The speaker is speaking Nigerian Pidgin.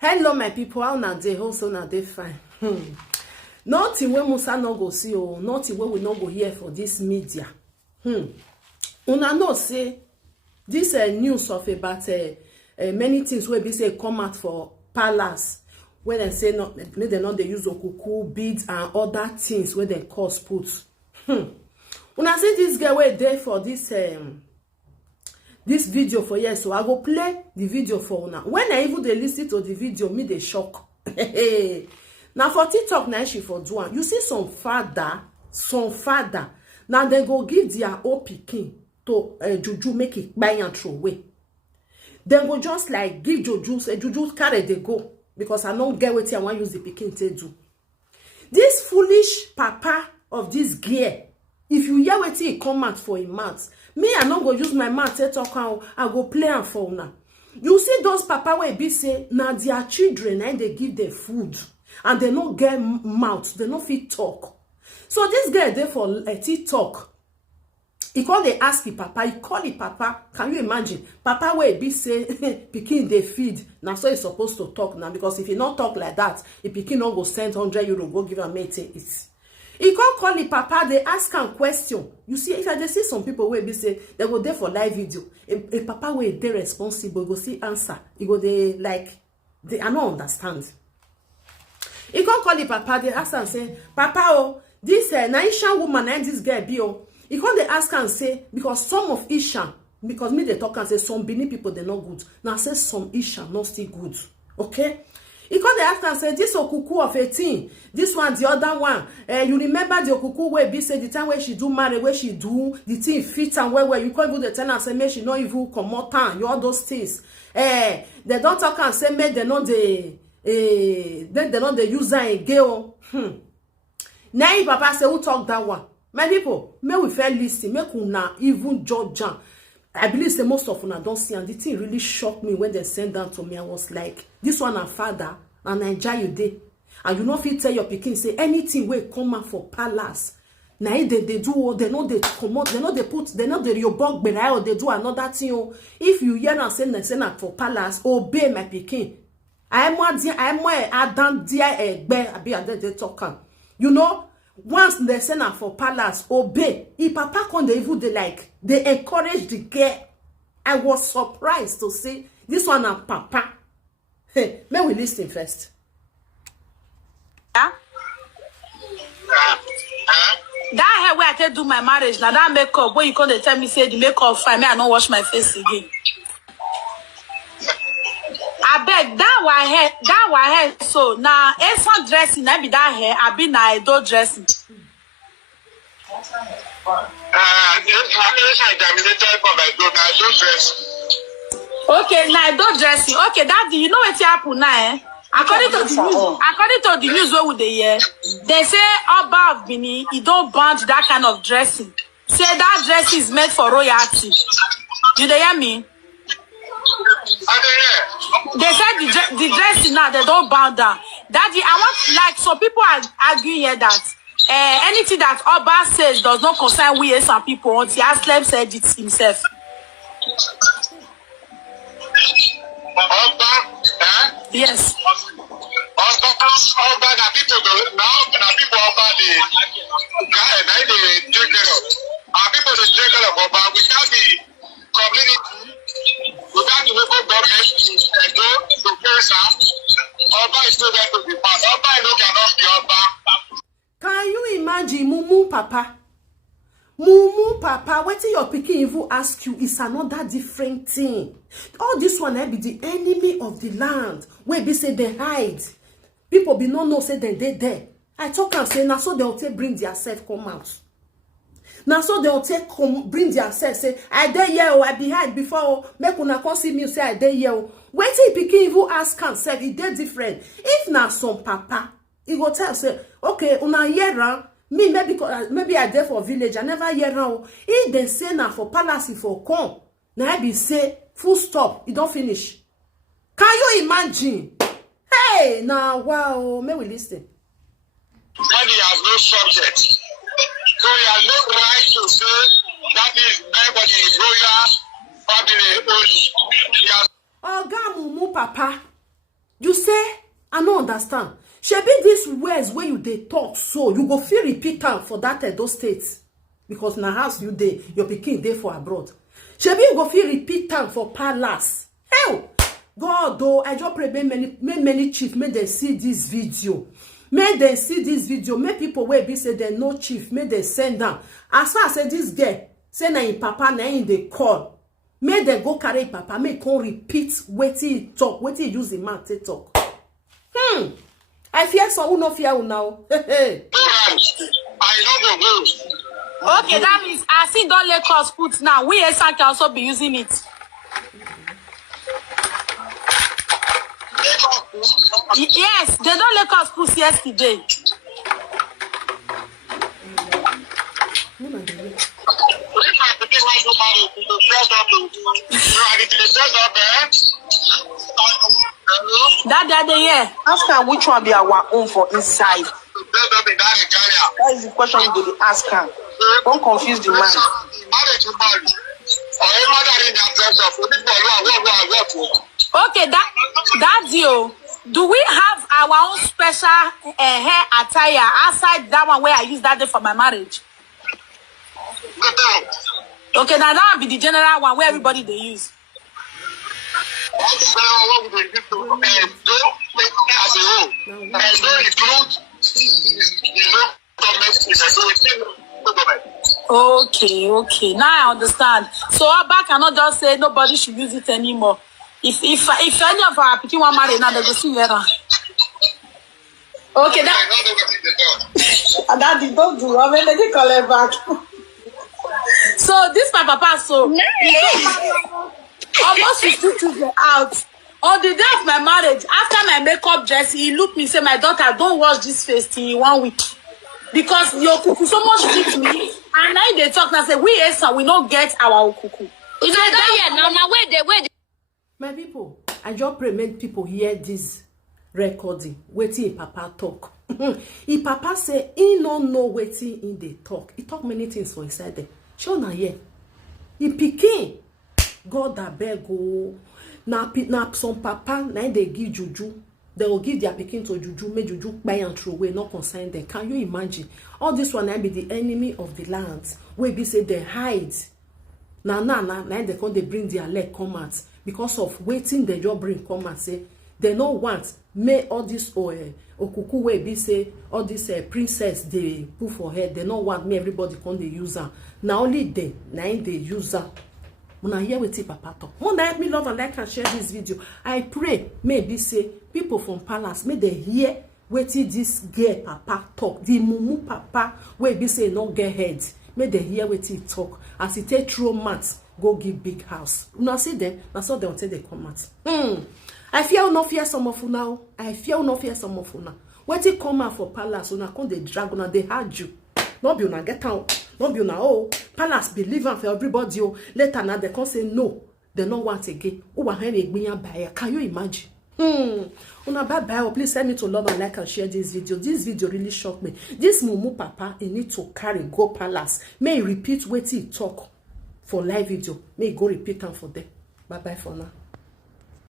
Hello, my people. How na dey? Also na dey fine. Nothing wey Musa no go see o, nothing wey we no go hear for this media. Una know say this news of about many things wey be say come out for palace, when dem say no, make dem no dey use okuku, beads and other things wey dem cause put. Una see this girl wey dey for this video for here, so I go play the video for una. When I even dey listen to the video, me dey shock. Now for TikTok now she for do am. You see some father, now they go give their own pikin to juju, make it buy and throw away. Then go just like give juju, say juju carry they go because I don't get what I want use the pikin to do. This foolish papa of this gear, if you hear what he come out for him mouth, me I not go use my mouth to talk how I go play am for una. You see those papa wey be say now their children and they give them food and they no get mouth, they no fit talk. So this guy there for TikTok, he call they ask the papa, he call the papa. Can you imagine? Papa wey be say pikin they feed now, so he's supposed to talk now, because if he not talk like that, the pikin no go send €100 go give him mate it. He can't call the papa, they ask him question. You see, if I just see some people where they say they go there for live video, a papa where they responsible, go see answer. He go they like they I don't understand. He can't call the papa, they ask and say, Papa, oh, this Naishan woman and this girl be oh. He can't they ask and say, because some of Ishan, because me they talk and say some Benin people they not good. Now say some Ishan not still good. Okay? He called the ask and said, this Okuku of 18, this one, the other one. You remember the Okuku where be say the time where she do marry, where she do the thing fit and where you can't even the tell and say, make she not even come more time, you all those things. They don't talk and say, make they not the user again. Now if papa say who talk that one? My people, may we fair listen, make una even judge. I believe say most of una don't see, and the thing really shocked me when they sent down to me. I was like, this one a father and I enjoy you day, and you know if you tell your pikin say anything will come out for palace. Now they do, they know they come out, they know they put, they know they your bug berai or they do another thing. Oh, if you hear and say that for palace, obey my pikin. I'm more Adam dear they talk. You know. Once they send her for palace, obey. If papa come they even they encourage the girl. I was surprised to see this one and papa. Hey, may we listen first. Yeah? That hair where I can do my marriage, now that makeup where you come they tell me say the makeup fine, me I don't wash my face again. I beg that one hair so now it's not dressing, I be that hair, I be na do dressing. Okay, now do dressing. Okay, daddy, you know what happen now, eh? According to the news what would they hear? They say Oba of Bini, he don't ban that kind of dressing. Say that dress is made for royalty. You they hear me? They said the dressing now they don't bow down. Daddy, I want like some people are arguing here that anything that Oba says does not concern we as some people until Aslem said it himself. Oba, yes. Oba na people Oba they take care of. Our people they take care of Oba without the community. Without the local government to face her, Oba is still there to be passed. Oba cannot be Oba. Can you imagine Mumu papa? Mumu papa, wetin your pikin even ask you is another different thing. All this one be the enemy of the land. Where be say they hide. People be no know say they there. I talk and say now so they'll take bring their self come out. Now so they'll take come bring their self say I dey here or I be hide before make una come see me say I dey here. Wetin pikin even ask and say it dey different. If na some papa, he go tell say okay una hear me maybe I there for village I never hear now. If they say now for palace for come now I be say full stop, it don't finish. Can you imagine? Hey now wow, may we listen. When he has no subject, so he has no right to say that is everybody royal family only. Oga Mumu papa, You say, I no understand. Shebi these words where you dey talk so, you go feel repeat am for that Edo state. Because na house you dey, your pikin dey for abroad. Shebi you go feel repeat am for palace. Hell, God though, I just pray many chief, may they see this video. May they see this video. May people wey be say they no chief, may they send them. As far as say this girl, say na in papa, na in dey call. May they go carry papa, may come repeat wetin he talk, wetin he use the man to talk. I fear some who no fear who now. I know the rules. Okay, that means I see don't let us put now. We as can also be using it. Yes, they don't let us put yesterday. That yeah. Ask her which one be our own for inside. That is the question you go to ask her. Don't confuse the man. Okay, that deal. Do we have our own special hair attire outside that one where I use that day for my marriage? Okay, now that will be the general one where everybody they use. Okay. Now I understand. So Abba cannot just say nobody should use it anymore. If any of our people want marry now, they go see here. Okay, that did not do. I mean, they did call it back. So this my papa, so almost 50 children out. On the day of my marriage, after my makeup dress, he looked me, say, my daughter, don't wash this face till 1 week. Because your Okuku so much treat me. And now they talk and say, we don't get our Okuku. It's like that, yeah. Now, where they. My people, I just pray make people hear this recording. Wetin papa talk. If papa say he no know wetin in the talk. He talk many things for inside there. Show na here. He pikin. God that beg go. Now some papa now they give juju. They will give their pikin to juju, make juju buy and throw away, not concern them. Can you imagine? All this one now be the enemy of the land. Where be say they hide. Now they come they bring their leg come out. Because of waiting they just bring come and say they no want may all this Okuku way be say all this princess they put for head. They no want me everybody come they use her. Now only they use her. When I hear wetin papa talk, when I help me love and like and share this video, I pray maybe say people from palace may they hear wetin this girl papa talk. The Mumu papa wey be say no get head. May they hear wetin talk as he take throw mats. Go give big house. Una see them, na so they until they come out. I fear no fear some of una. I fear no fear some of una. When they come out for palace, una come they drag una, they hard you. No be una get out. No be una palace believe for everybody. Later now they come say no, they no want again. Can you imagine? Una bye. Please send me to love and like and share this video. This video really shocked me. This Mumu papa, he need to carry go palace. May he repeat what he talk. For live video, may go repeat them for them. Bye for now.